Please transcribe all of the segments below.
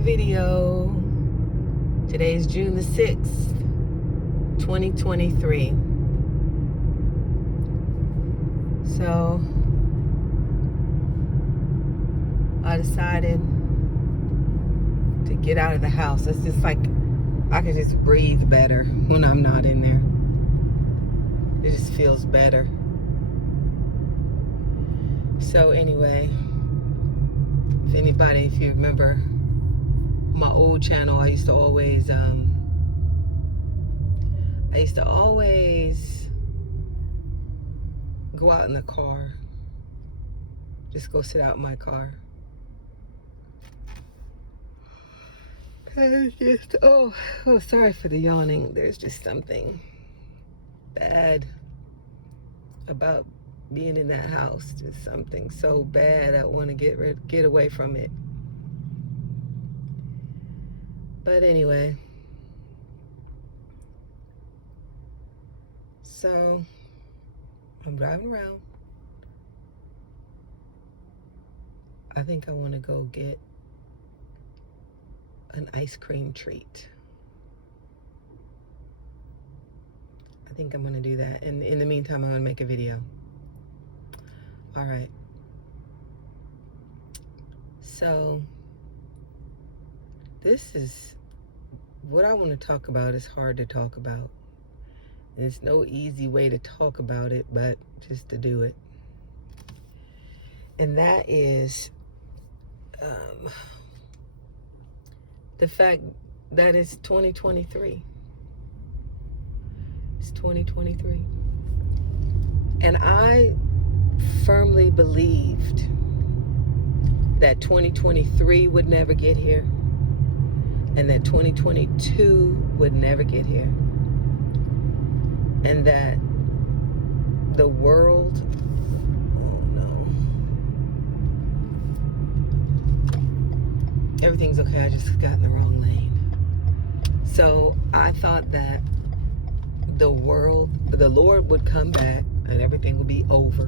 a video. Today is June the 6th, 2023. So I decided to get out of the house. It's just like I can just breathe better when I'm not in there. It just feels better. So anyway, if you remember my old channel, I used to always go out in the car. Just go sit out in my car. Sorry for the yawning. There's just something bad about being in that house. Just something so bad. I want to get away from it. But anyway, so I'm driving around. I think I want to go get an ice cream treat. I think I'm going to do that. And in the meantime, I'm going to make a video. All right. So this is what I want to talk about. Is hard to talk about. And there's no easy way to talk about it, but just to do it. And that is the fact that it's 2023. It's 2023. And I firmly believed that 2023 would never get here and that 2022 would never get here, and that the world, everything's okay. I just got in the wrong lane. So I thought that the Lord would come back and everything would be over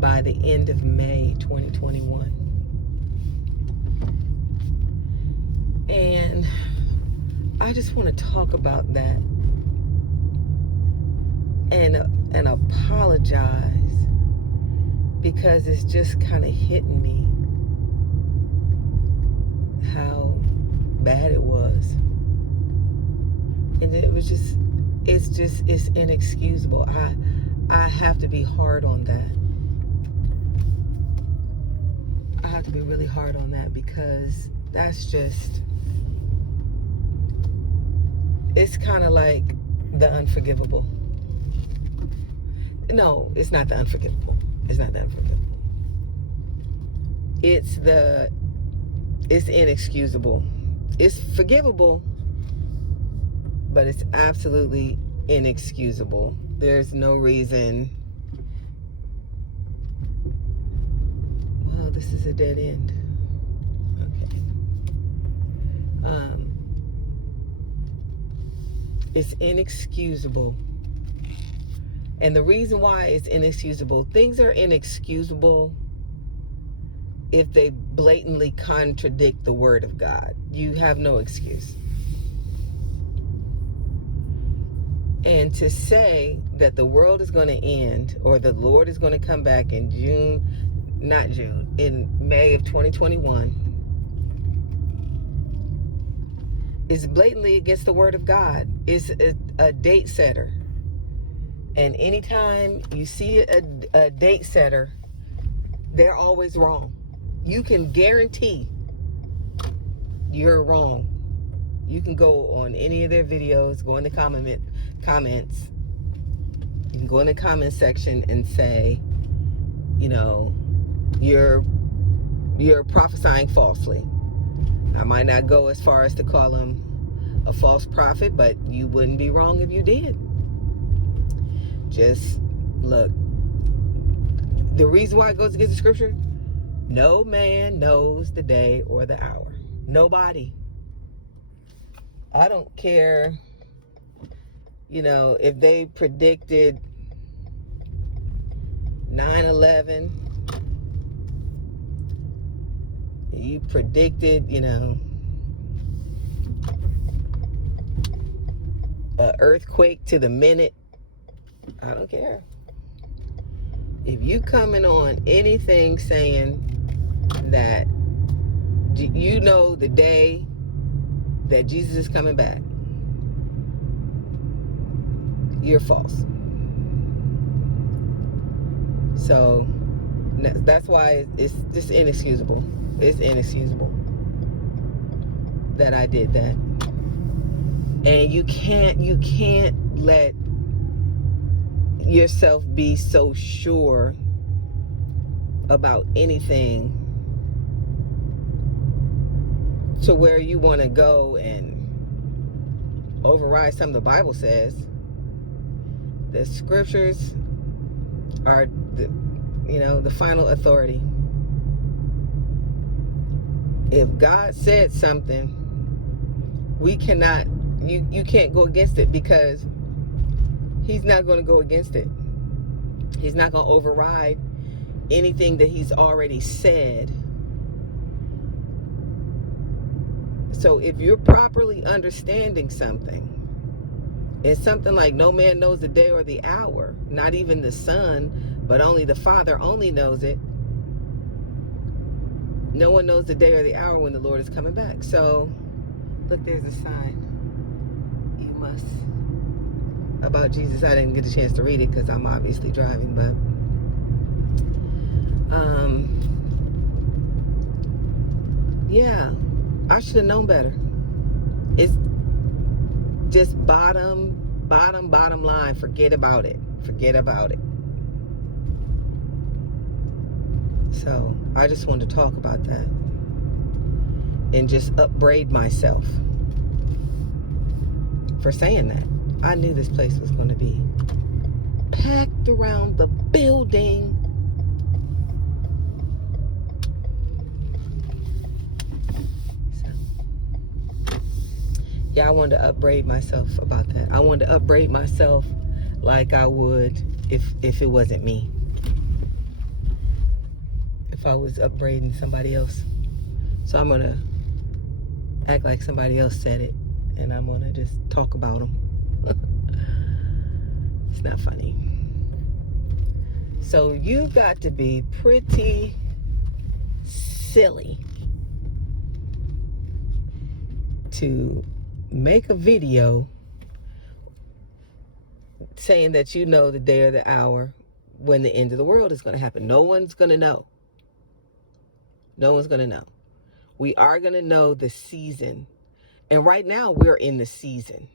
by the end of May 2021. And I just want to talk about that and apologize, because it's just kind of hitting me how bad it was. And it's inexcusable. I have to be hard on that. I have to be really hard on that, because that's just, it's kind of like the unforgivable. No, it's not the unforgivable. It's not the unforgivable. It's inexcusable. It's forgivable, but it's absolutely inexcusable. There's no reason. Well, this is a dead end. Okay. It's inexcusable. And the reason why it's inexcusable, things are inexcusable if they blatantly contradict the word of God. You have no excuse. And to say that the world is going to end, or the Lord is going to come back in in May of 2021, is blatantly against the word of God. It's a date setter. And anytime you see a date setter, they're always wrong. You can guarantee you're wrong. You can go on any of their videos, go in the comments. You can go in the comment section and say, you're prophesying falsely. I might not go as far as to call him a false prophet, but you wouldn't be wrong if you did. Just look. The reason why it goes against the scripture, no man knows the day or the hour. Nobody. I don't care, if they predicted 9/11 You predicted, an earthquake to the minute. I don't care. If you coming on anything saying that you know the day that Jesus is coming back, you're false. So that's why it's just inexcusable. It's inexcusable that I did that. And you can't let yourself be so sure about anything to where you want to go and override something the Bible says. The scriptures are the final authority. If God said something, we cannot, you can't go against it, because he's not going to go against it. He's not going to override anything that he's already said. So if you're properly understanding something, it's something like no man knows the day or the hour, not even the Son, but only the Father only knows it. No one knows the day or the hour when the Lord is coming back. So, look, there's a sign. You must. About Jesus, I didn't get a chance to read it because I'm obviously driving, but yeah, I should have known better. It's just bottom line. Forget about it. So I just wanted to talk about that and just upbraid myself for saying that. I knew this place was going to be packed around the building. So, yeah, I wanted to upbraid myself about that. I wanted to upbraid myself like I would if it wasn't me. If I was upbraiding somebody else. So I'm going to act like somebody else said it, and I'm going to just talk about them. It's not funny. So you got to be pretty silly to make a video saying that you know the day or the hour when the end of the world is going to happen. No one's going to know. No one's going to know. We are going to know the season. And right now we're in the season.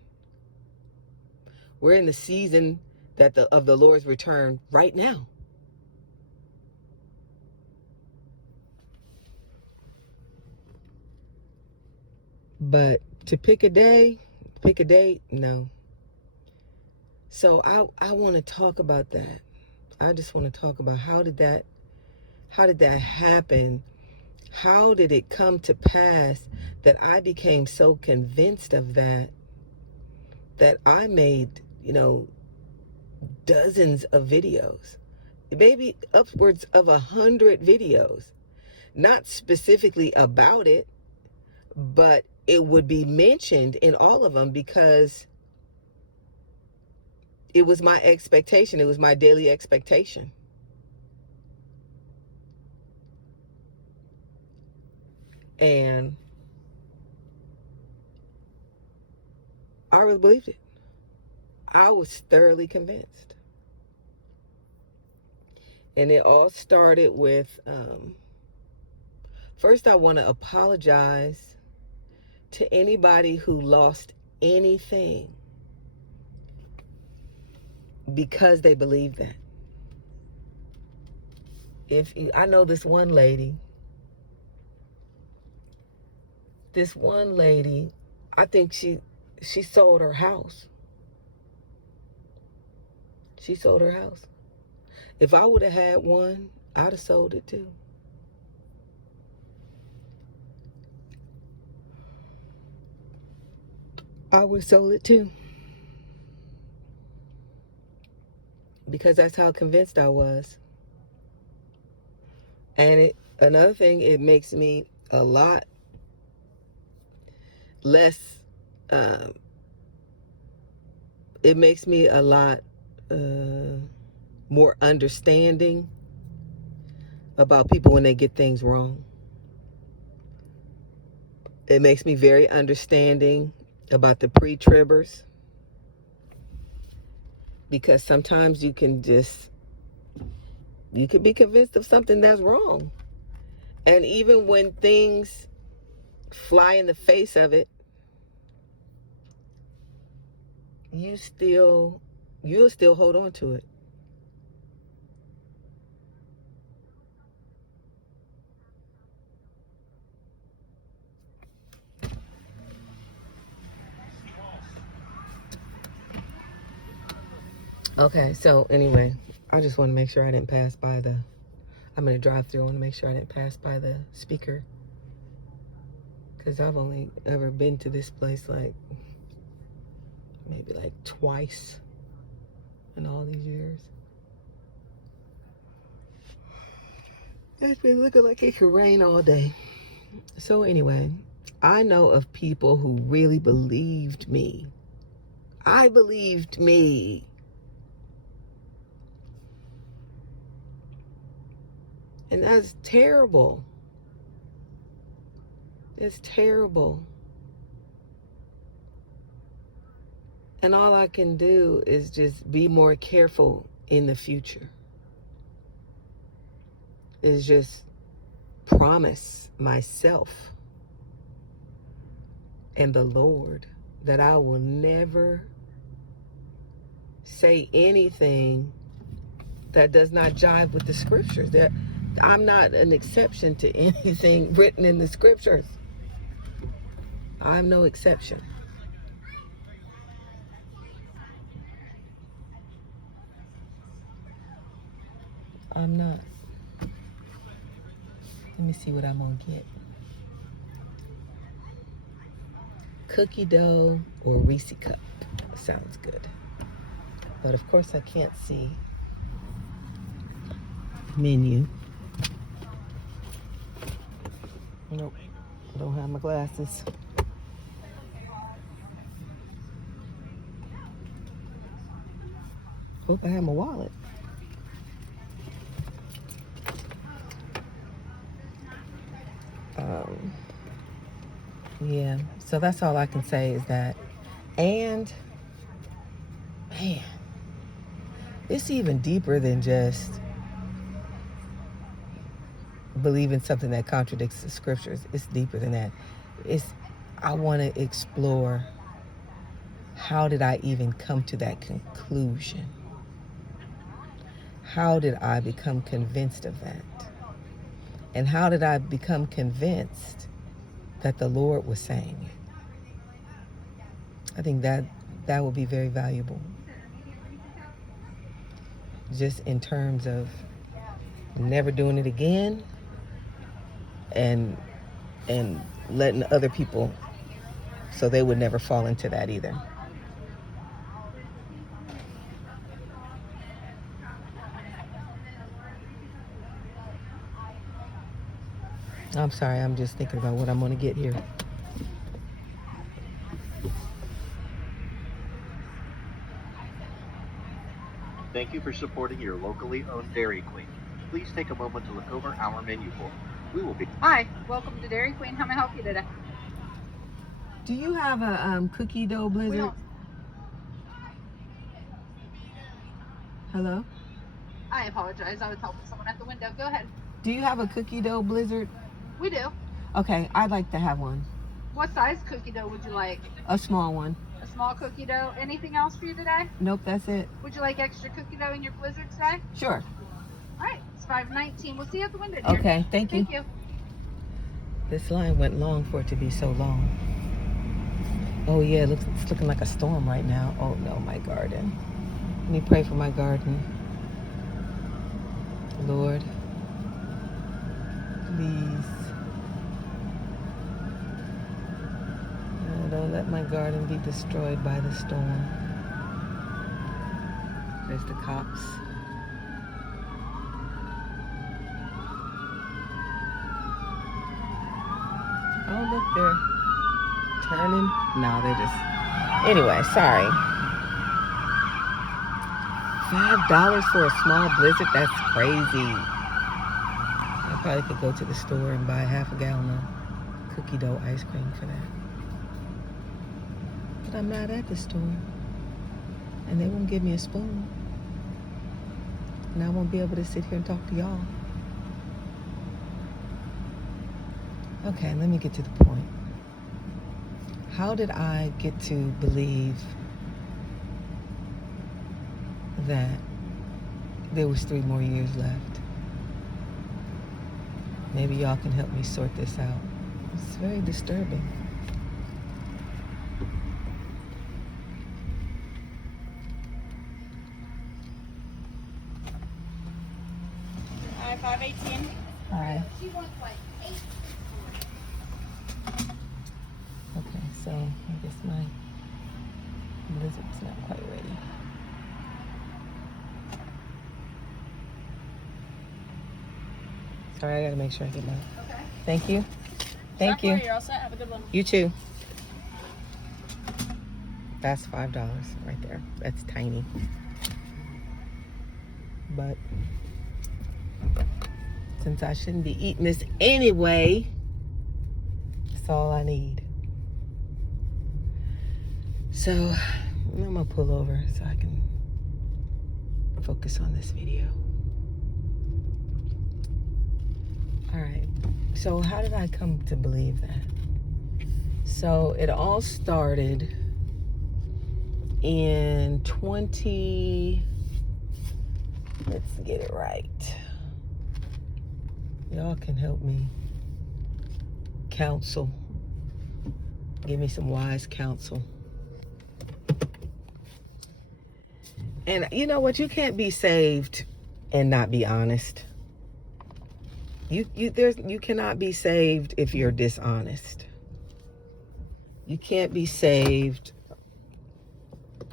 We're in the season of the Lord's return right now. But to pick a date, no. So I want to talk about that. I just want to talk about how did that happen? How did it come to pass that I became so convinced of that I made, dozens of videos, maybe upwards of 100 videos, not specifically about it, but it would be mentioned in all of them because it was my expectation. It was my daily expectation. And I really believed it. I was thoroughly convinced. And it all started with, first I want to apologize to anybody who lost anything because they believed that. I know this one lady, I think she sold her house. She sold her house. If I would have had one, I'd have sold it too. I would have sold it too. Because that's how convinced I was. And another thing, it makes me a lot less, it makes me a lot more understanding about people when they get things wrong. It makes me very understanding about the pre-tribbers, because sometimes you could be convinced of something that's wrong. And even when things fly in the face of it, you'll still hold on to it. Okay, so anyway, I just want to make sure I didn't pass by I'm going to drive through. I want to make sure I didn't pass by the speaker, because I've only ever been to this place maybe twice in all these years. It's been looking like it could rain all day. So anyway, I know of people who really believed me. I believed me. And that's terrible. It's terrible. And all I can do is just be more careful in the future. Is just promise myself and the Lord that I will never say anything that does not jive with the scriptures. That I'm not an exception to anything written in the scriptures. I'm no exception. I'm not. Let me see what I'm gonna get. Cookie dough or Reese cup. Sounds good. But of course I can't see menu. Nope. I don't have my glasses. Hope I have my wallet. Yeah, so that's all I can say is that. And man, it's even deeper than just believing something that contradicts the scriptures. It's deeper than that. I want to explore, how did I even come to that conclusion? How did I become convinced of that? And how did I become convinced that the Lord was saying it? I think that will be very valuable. Just in terms of never doing it again, and letting other people, so they would never fall into that either. I'm sorry, I'm just thinking about what I'm going to get here. Thank you for supporting your locally owned Dairy Queen. Please take a moment to look over our menu board. We will be... Hi, welcome to Dairy Queen. How may I help you today? Do you have a cookie dough blizzard? Hello? I apologize. I was helping someone at the window. Go ahead. Do you have a cookie dough blizzard? We do. Okay, I'd like to have one. What size cookie dough would you like? A small one. A small cookie dough. Anything else for you today? Nope, that's it. Would you like extra cookie dough in your blizzard today? Sure. All right, it's $5.19. We'll see you at the window, dear. Okay, thank you. Thank you. This line went long for it to be so long. Oh yeah, it's looking like a storm right now. Oh no, my garden. Let me pray for my garden. Lord, please, don't let my garden be destroyed by the storm. There's the cops. Oh, look, they're turning. No, they're just. Anyway, sorry. $5 for a small blizzard? That's crazy. I probably could go to the store and buy half a gallon of cookie dough ice cream for that. But I'm not at the store. And they won't give me a spoon. And I won't be able to sit here and talk to y'all. Okay, let me get to the point. How did I get to believe that there was 3 more years left? Maybe y'all can help me sort this out. It's very disturbing. All right, 518. Hi. She wants like 8. Okay, so I guess my blizzard's not quite ready. Sorry, I gotta make sure I get mine. Okay. Thank you. Thank you. You're all set. Have a good one. You too. That's $5 right there. That's tiny. But since I shouldn't be eating this anyway, that's all I need. So I'm gonna pull over so I can focus on this video. All right, so how did I come to believe that? So it all started in let's get it right. Y'all can help me counsel. Give me some wise counsel. And you know what? You can't be saved and not be honest. You cannot be saved if you're dishonest. You can't be saved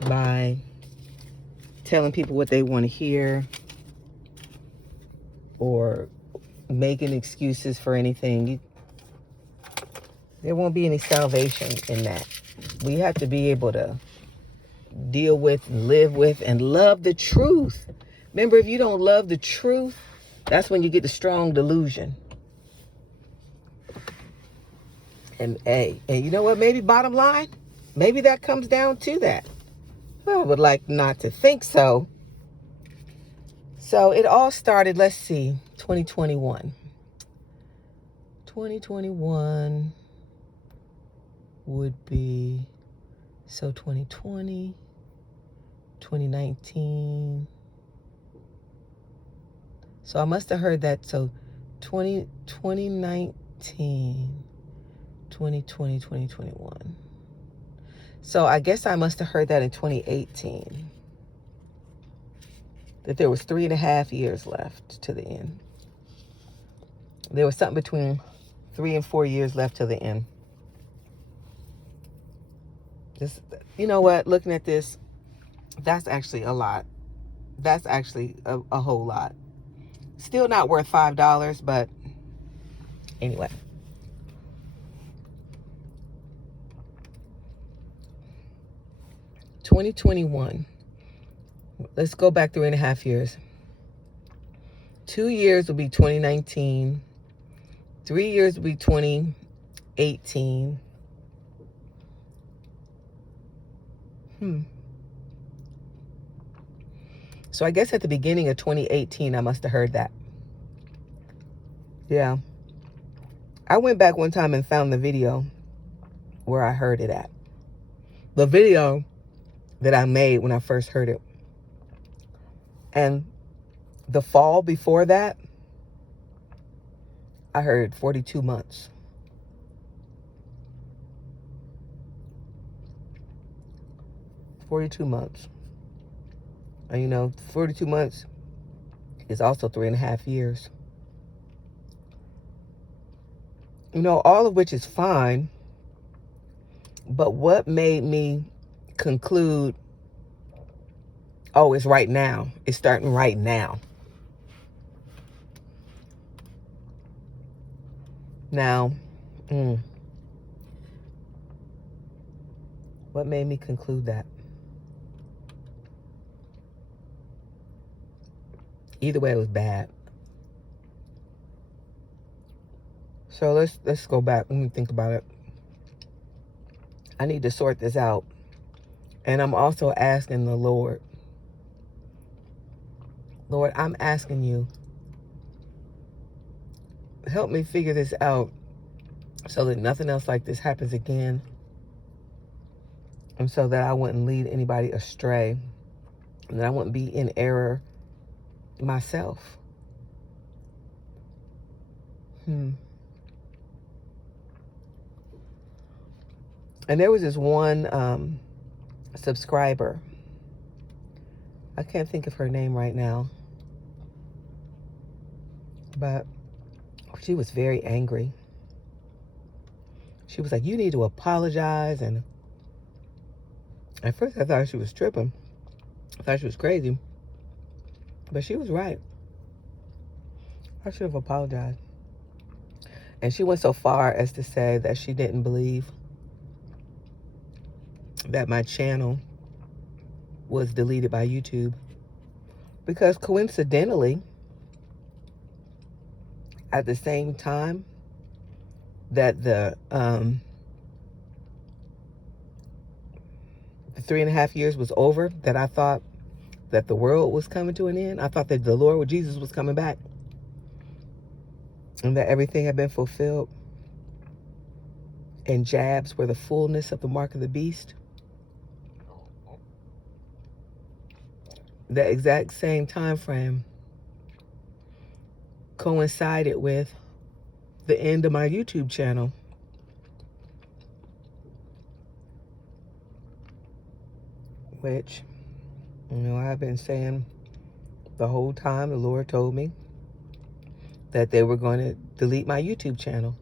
by telling people what they want to hear or making excuses for anything. There won't be any salvation in that. We have to be able to deal with, live with, and love the truth. Remember, if you don't love the truth, that's when you get the strong delusion. And you know what? Maybe bottom line, maybe that comes down to that. Well, I would like not to think so. So it all started, let's see, 2021. 2021 would be, so 2020, 2019. So I must have heard that, so 2019, 2020, 2021. So I guess I must have heard that in 2018. That there was 3.5 years left to the end. There was something between 3 and 4 years left to the end. Just, you know what? Looking at this, that's actually a lot. That's actually a whole lot. Still not worth $5, but anyway. $2021. Let's go back 3.5 years. 2 years will be 2019. 3 years will be 2018. So I guess at the beginning of 2018, I must have heard that. Yeah. I went back one time and found the video where I heard it at. The video that I made when I first heard it. And the fall before that, I heard 42 months. And you know, 42 months is also 3.5 years. You know, all of which is fine. But what made me conclude, oh, it's right now. It's starting right now. Now, What made me conclude that? Either way, it was bad. So let's go back. Let me think about it. I need to sort this out. And I'm also asking the Lord, I'm asking you, help me figure this out so that nothing else like this happens again. And so that I wouldn't lead anybody astray. And that I wouldn't be in error myself. And there was this one subscriber. I can't think of her name right now. But she was very angry. She was like, you need to apologize. And at first I thought she was tripping. I thought she was crazy. But she was right. I should have apologized. And she went so far as to say that she didn't believe that my channel was deleted by YouTube. Because coincidentally, at the same time that the 3.5 years was over, that I thought that the world was coming to an end. I thought that the Lord Jesus was coming back. And that everything had been fulfilled. And jabs were the fullness of the mark of the beast. The exact same time frame coincided with the end of my YouTube channel. Which, you know, I've been saying the whole time. The Lord told me that they were going to delete my YouTube channel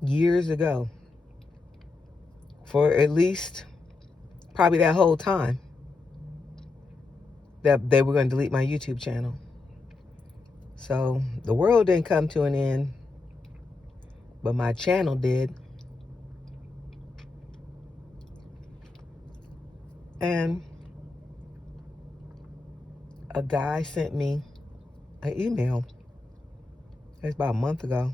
years ago. For at least probably that whole time that they were going to delete my YouTube channel. So the world didn't come to an end, but my channel did. And a guy sent me an email. It was about a month ago.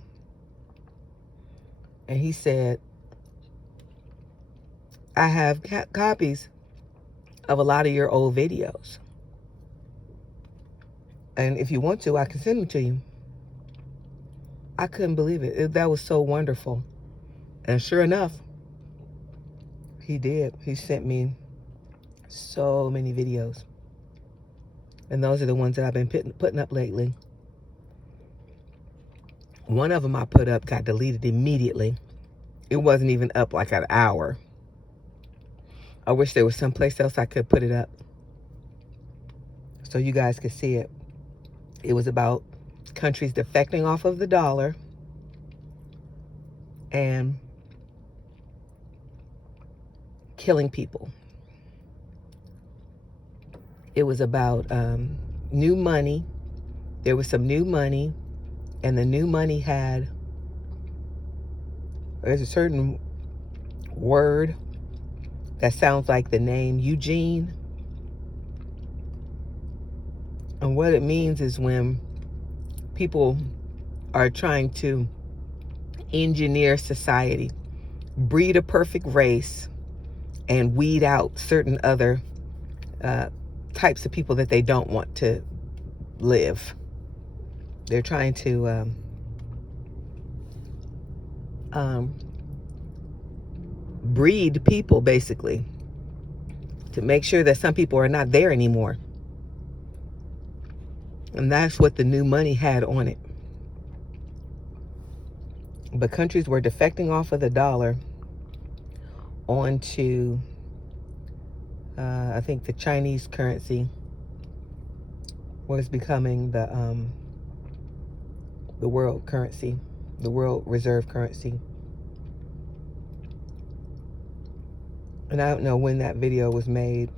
And he said, I have copies of a lot of your old videos. And if you want to, I can send them to you. I couldn't believe it. That was so wonderful. And sure enough, he did. He sent me so many videos. And those are the ones that I've been putting up lately. One of them I put up got deleted immediately. It wasn't even up like an hour. I wish there was someplace else I could put it up so you guys could see it. It was about countries defecting off of the dollar and killing people. It was about new money. There was some new money, and the new money there's a certain word that sounds like the name Eugene. And what it means is when people are trying to engineer society, breed a perfect race, and weed out certain other types of people that they don't want to live. They're trying to breed people, basically, to make sure that some people are not there anymore. And that's what the new money had on it. But countries were defecting off of the dollar onto, I think the Chinese currency was becoming the world currency, the world reserve currency. And I don't know when that video was made.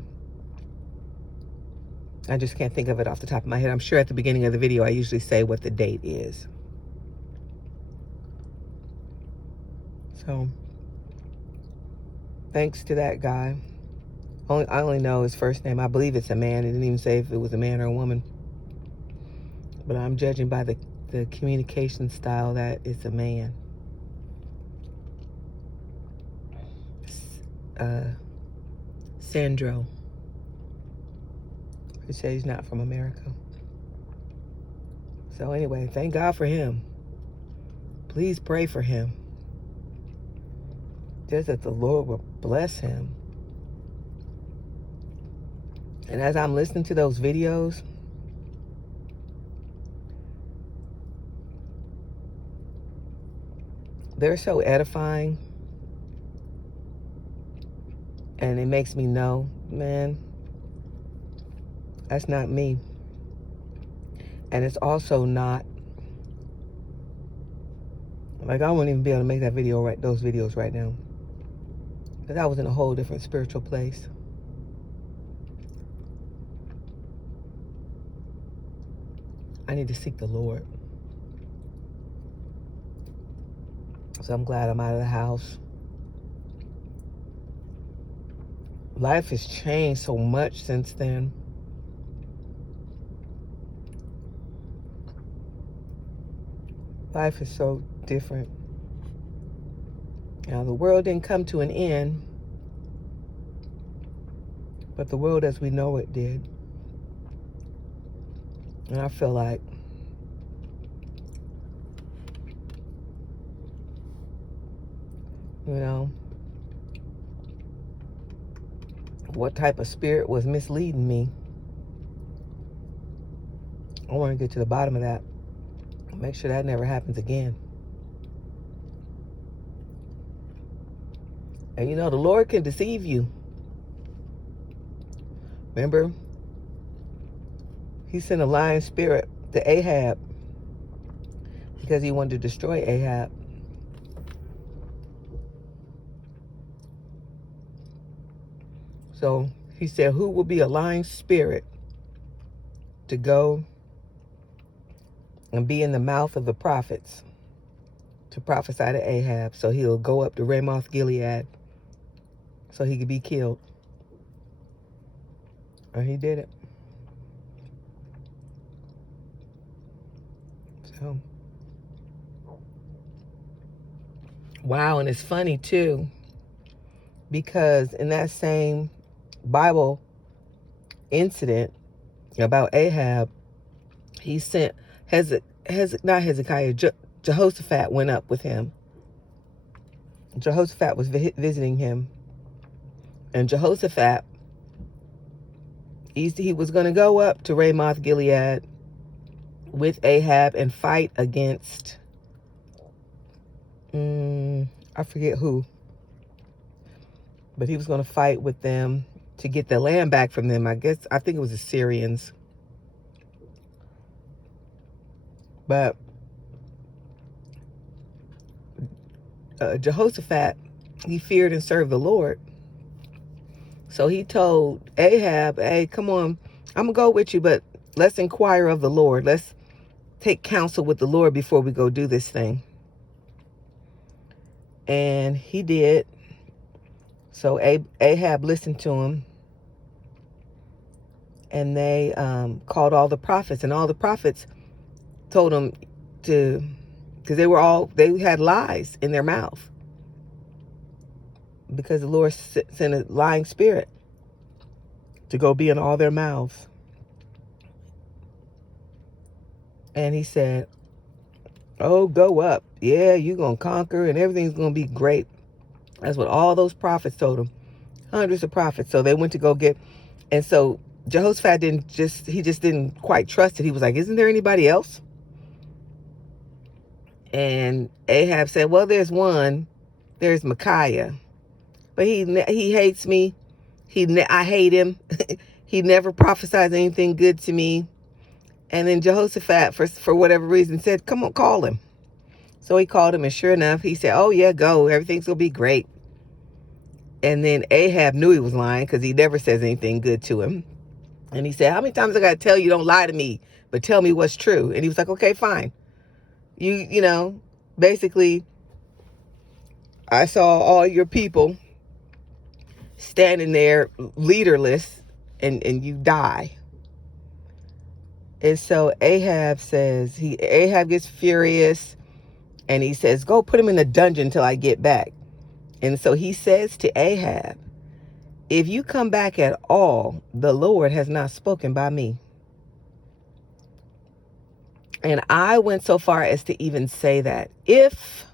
I just can't think of it off the top of my head. I'm sure at the beginning of the video I usually say what the date is. So thanks to that guy. I only know his first name. I believe it's a man. It didn't even say if it was a man or a woman. But I'm judging by the communication style that it's a man. Sandro. He said he's not from America. So anyway, thank God for him. Please pray for him. Just that the Lord will bless him. And as I'm listening to those videos, they're so edifying. And it makes me know, man, that's not me. And it's also not, like, I wouldn't even be able to make that video, those videos right now. Because I was in a whole different spiritual place. I need to seek the Lord. So I'm glad I'm out of the house. Life has changed so much since then. Life is so different. Now, the world didn't come to an end, but the world as we know it did. And I feel like what type of spirit was misleading me? I want to get to the bottom of that. Make sure that never happens again. And the Lord can deceive you. Remember, he sent a lying spirit to Ahab because he wanted to destroy Ahab. So he said, who will be a lying spirit to go and be in the mouth of the prophets to prophesy to Ahab? So he'll go up to Ramoth Gilead so he could be killed. And he did it. So, wow, and it's funny too, because in that same Bible incident about Ahab, he sent Jehoshaphat went up with him. Jehoshaphat was visiting him, and Jehoshaphat, he was going to go up to Ramoth Gilead with Ahab and fight against, I forget who, but he was going to fight with them to get the land back from them. I think it was the Syrians. But Jehoshaphat, he feared and served the Lord. So he told Ahab, hey, come on, I'm going to go with you, but let's inquire of the Lord. Let's take counsel with the Lord before we go do this thing. And he did. So Ahab listened to him. And they called all the prophets. And all the prophets told him to, because they had lies in their mouth. Because the Lord sent a lying spirit to go be in all their mouths. And he said, oh, go up. Yeah, you're going to conquer and everything's going to be great. That's what all those prophets told him. Hundreds of prophets. So they went to go get, and so Jehoshaphat just didn't quite trust it. He was like, isn't there anybody else? And Ahab said, well, there's one. There's Micaiah. But he hates me. I hate him. He never prophesies anything good to me. And then Jehoshaphat, for whatever reason, said, come on, call him. So he called him, and sure enough, he said, oh, yeah, go. Everything's going to be great. And then Ahab knew he was lying because he never says anything good to him. And he said, how many times I got to tell you, don't lie to me, but tell me what's true? And he was like, okay, fine. Basically, I saw all your people standing there leaderless, and you die. And so Ahab gets furious, and he says, go put him in the dungeon till I get back. And so he says to Ahab, if you come back at all, the Lord has not spoken by me. And I went so far as to even say that if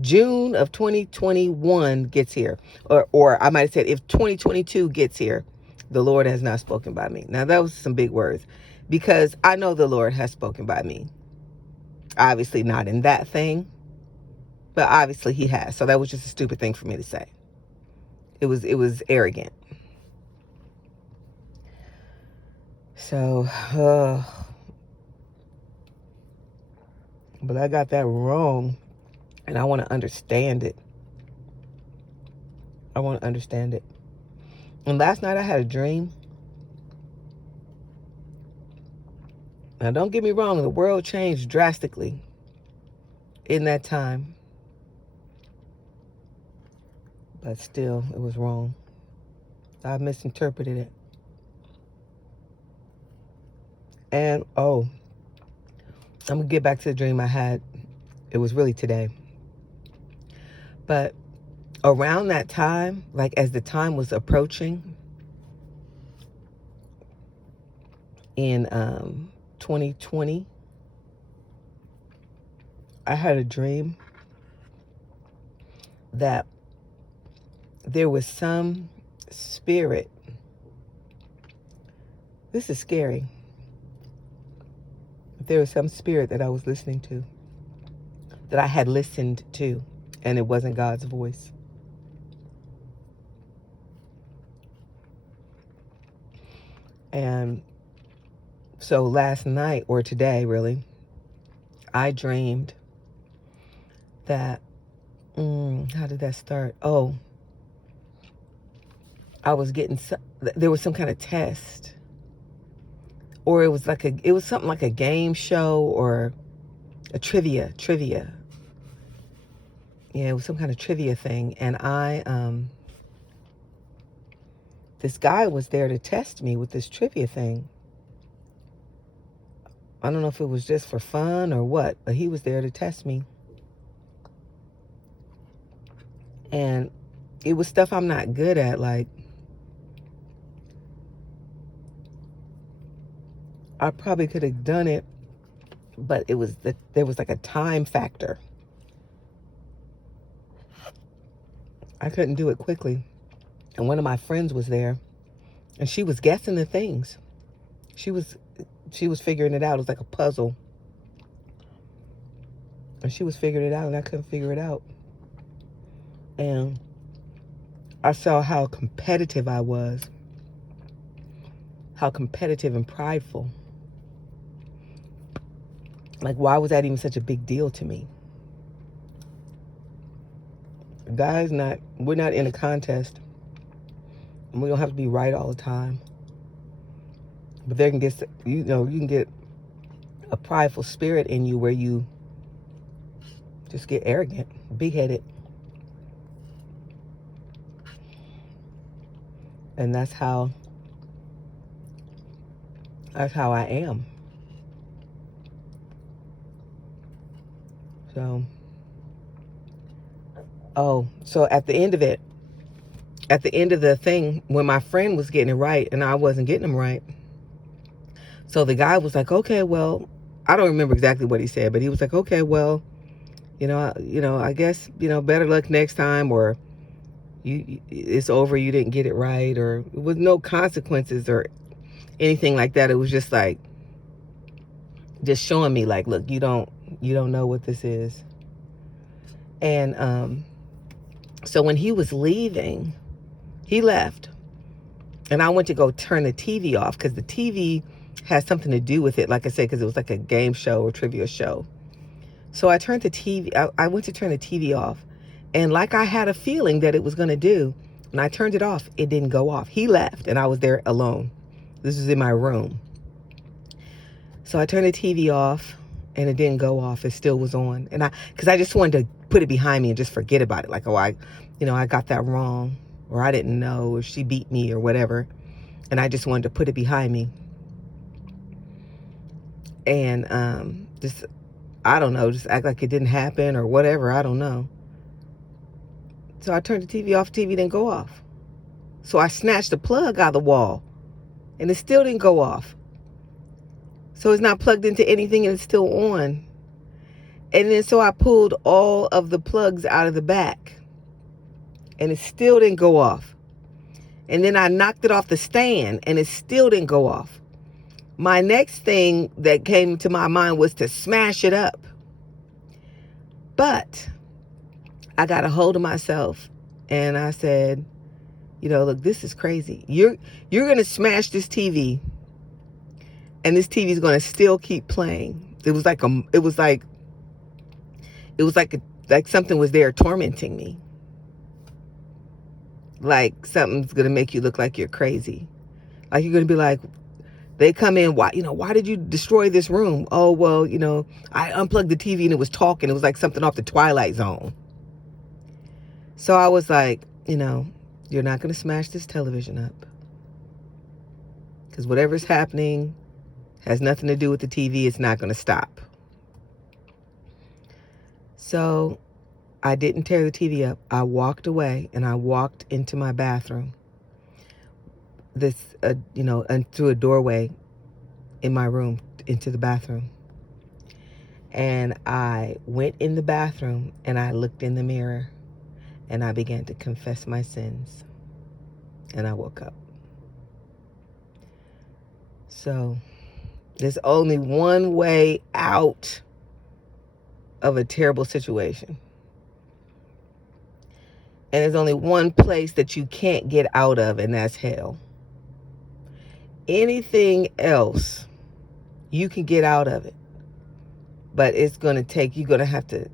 June of 2021 gets here, or I might have said if 2022 gets here, the Lord has not spoken by me. Now, that was some big words, because I know the Lord has spoken by me. Obviously not in that thing, but obviously he has. So that was just a stupid thing for me to say. It was arrogant. So, but I got that wrong, and I want to understand it. I want to understand it. And last night I had a dream. Now, don't get me wrong, the world changed drastically in that time. But still, it was wrong. I misinterpreted it. And, I'm going to get back to the dream I had. It was really today. But around that time, like as the time was approaching in 2020, I had a dream that there was some spirit. This is scary. There was some spirit that I was listening to, that I had listened to, and it wasn't God's voice. And so last night, or today really, I dreamed that, how did that start? I was getting, there was some kind of test, or it was something like a game show or a trivia. Yeah, it was some kind of trivia thing. And this guy was there to test me with this trivia thing. I don't know if it was just for fun or what, but he was there to test me. And it was stuff I'm not good at, like, I probably could have done it, but there was like a time factor. I couldn't do it quickly. And one of my friends was there, and she was guessing the things. She was figuring it out. It was like a puzzle. And she was figuring it out, and I couldn't figure it out. And I saw how competitive I was. How competitive and prideful. Like, why was that even such a big deal to me? Guys, we're not in a contest. And we don't have to be right all the time. But you can get a prideful spirit in you where you just get arrogant, big-headed. And that's how I am. So at the end of the thing, when my friend was getting it right and I wasn't getting them right, so the guy was like, okay, well, I don't remember exactly what he said, but he was like, okay, well, I guess, better luck next time, or it's over, you didn't get it right, or with no consequences or anything like that. It was just like, just showing me like, look, you don't know what this is. And so when he was leaving, he left, and I went to go turn the TV off, because the TV has something to do with it, like I said, because it was like a game show or trivia show. So I turned the TV, I went to turn the TV off, and like I had a feeling that it was going to do, when I turned it off, it didn't go off. He left, and I was there alone. This was in my room. So I turned the TV off, and it didn't go off. It still was on. And because I just wanted to put it behind me and just forget about it. Like, I got that wrong. or I didn't know, or she beat me or whatever, and I just wanted to put it behind me. And just, I don't know, just act like it didn't happen or whatever, I don't know. So I turned the TV off, TV didn't go off. So I snatched the plug out of the wall, and it still didn't go off. So it's not plugged into anything, and it's still on. And then so I pulled all of the plugs out of the back, and it still didn't go off. And then I knocked it off the stand, and it still didn't go off. My next thing that came to my mind was to smash it up. But I got a hold of myself, and I said, you know, look, this is crazy. You're going to smash this TV, and this TV is going to still keep playing. It was like something was there tormenting me. Like something's going to make you look like you're crazy. Like you're going to be like, they come in, why did you destroy this room? Oh, well, I unplugged the TV and it was talking. It was like something off the Twilight Zone. So I was like, you're not going to smash this television up. Because whatever's happening has nothing to do with the TV. It's not going to stop. So I didn't tear the TV up. I walked away and I walked into my bathroom. And through a doorway in my room into the bathroom. And I went in the bathroom and I looked in the mirror and I began to confess my sins. And I woke up. So there's only one way out of a terrible situation. And there's only one place that you can't get out of, and that's hell. Anything else, you can get out of it. But it's going to take, you're going to have to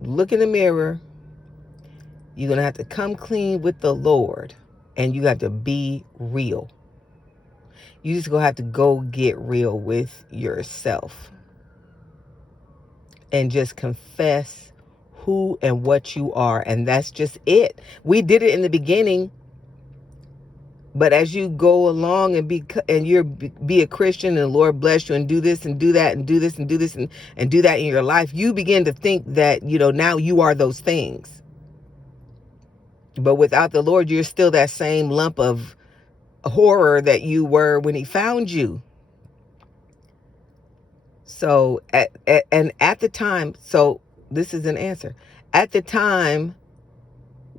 look in the mirror. You're going to have to come clean with the Lord. And you have to be real. You just going to have to go get real with yourself. And just confess who and what you are. And that's just it. We did it in the beginning. But as you go along and be a Christian, and the Lord bless you and do this and do that and do this and do this and do that in your life, you begin to think that, now you are those things. But without the Lord, you're still that same lump of horror that you were when he found you. So at the time, so this is an answer. At the time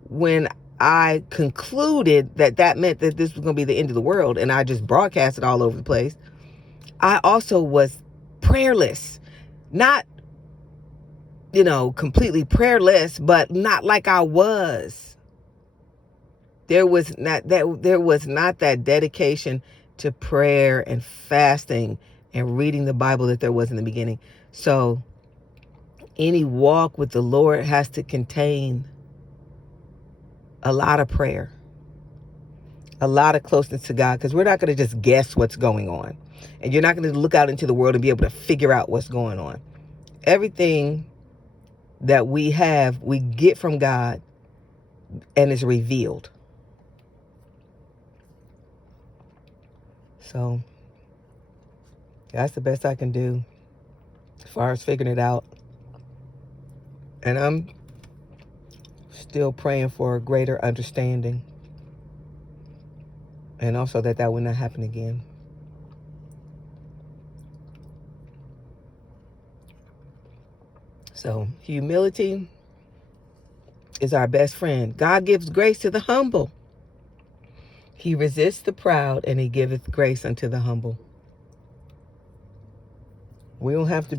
when I concluded that meant that this was going to be the end of the world, and I just broadcast it all over the place, I also was prayerless. Not, completely prayerless, but not like I was. There was not that dedication to prayer and fasting and reading the Bible that there was in the beginning. So any walk with the Lord has to contain a lot of prayer, a lot of closeness to God, because we're not going to just guess what's going on. And you're not going to look out into the world and be able to figure out what's going on. Everything that we have, we get from God and is revealed. So that's the best I can do as far as figuring it out. And I'm still praying for a greater understanding. And also that will not happen again. So humility is our best friend. God gives grace to the humble. He resists the proud, and he giveth grace unto the humble. You don't have to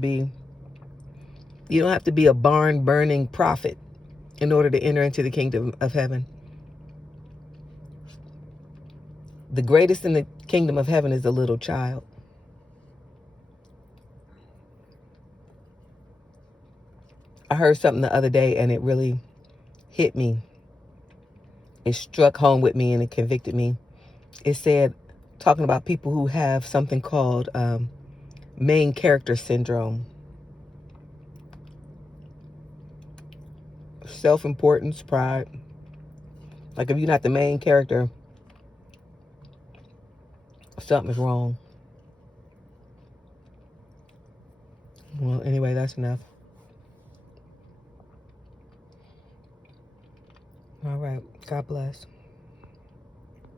be a barn-burning prophet in order to enter into the kingdom of heaven. The greatest in the kingdom of heaven is a little child. I heard something the other day, and it really hit me. It struck home with me, and it convicted me. It said, talking about people who have something called main character syndrome. Self-importance, pride, Like if you're not the main character, something's wrong. Well, anyway, that's enough. All right. God bless.